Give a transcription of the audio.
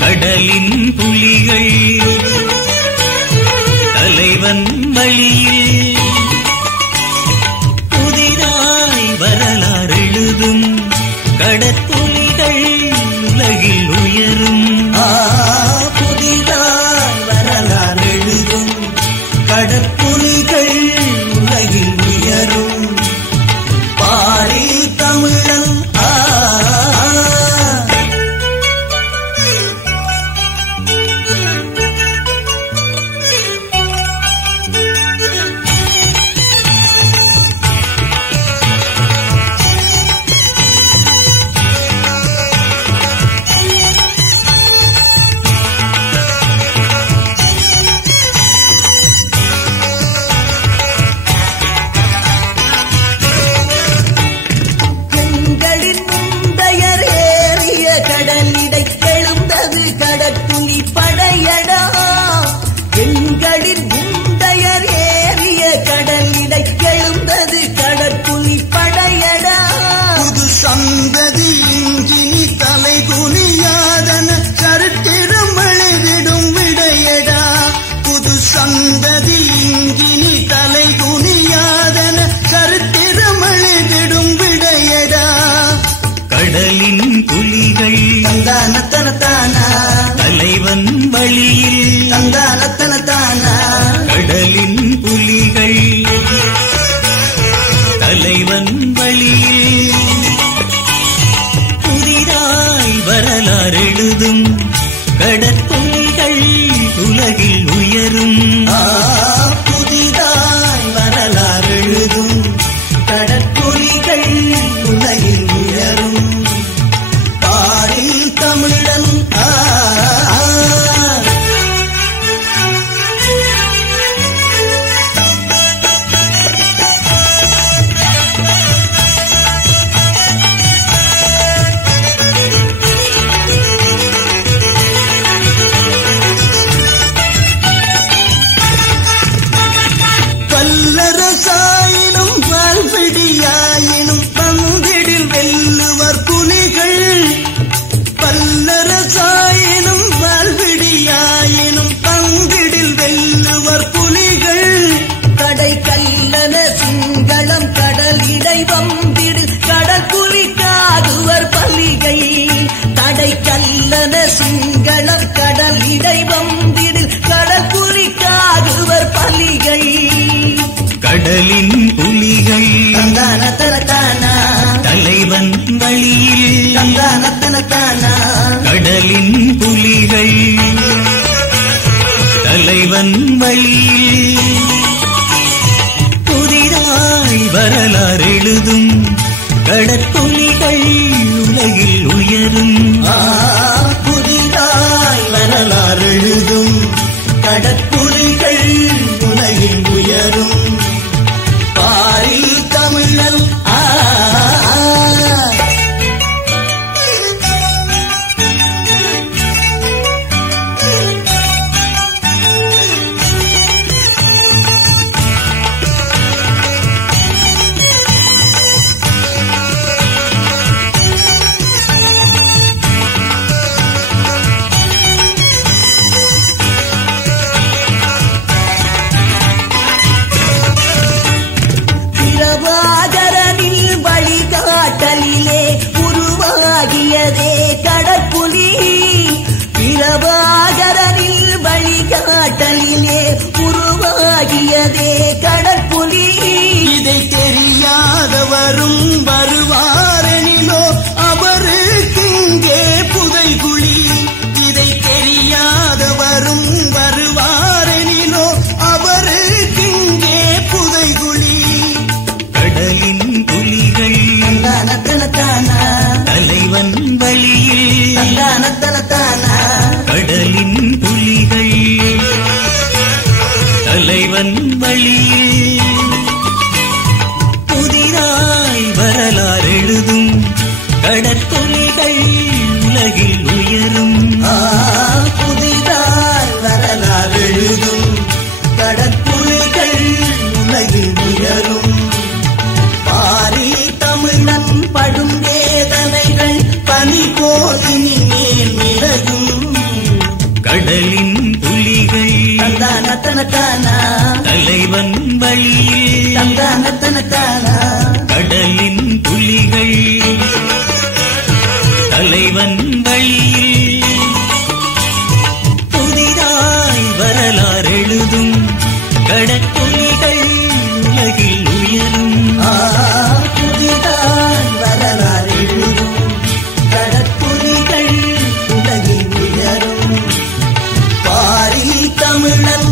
கடலின் புலிகள் தலைவன் வழியில் புதிதாய் வரலாறு எழுதும் கடற்புலிகள் உலகில் உயரும். புதிதாய் வரலாறு எழுதும் கடற்புலிகள் உலகில் உயரும். பாரில் தமிழன் தலைவன் வழியில் கடலின் புலிகள் தலைவன் வழியில் புதிதாய் வரலாறு எழுதும் கடற்புலிகள் உலகில் உயரும். புதிதாய் வரலாறு எழுதும் கடற்புலிகள் உலகில் உயரும். பாரில் தமிழன் வல்லரசாயினும் வாழ்விடியாயினும் பங்கிடில் வெல்லுவர் புலிகள். வல்லரசாயினும் வாழ்விடியாயினும் பங்கிடில் வெல்லுவர் புலிகள். கடை கல்லன சிங்களம் கடல் இடை வம்பிடு கடற்குலி காதுவர் பலிகை. கடை கல்லன சிங்களம் கடல் இடை வம்பிடு கடற்குலி காதுவர் பலிகை. கடலின் புலிகள் தலைவன் வழியில் கடலின் புலிகள் தலைவன் வழியில் புதிதாய் வரலாறு எழுதும் கடற்புலிகள் உலகில் உயரும். புதிதாய் வரலாறு எழுதும் கடற்புலிகள் உலகில் உயரும். பாரில் தமிழன் உருவாகியதே கடற்புலி. இதை தெரியாதவரும் வருவாரெனிலோ அவருக்கிங்கே புதைகுழி. இதை தெரியாதவரும் வருவாரெனிலோ அவருக்கிங்கே புதைகுழி. கடலின் புலிகள் தலைவன் வழியில் கடலின் புலிகள் தலைவன் வழியில் புதிதாய் வரலாறு கடற்புலிகள் உலகில் உயரும். புதிதான் வரலாறு எழுதும் கடற்புலிகள் உலகில் உயரும். பாரில் தமிழன்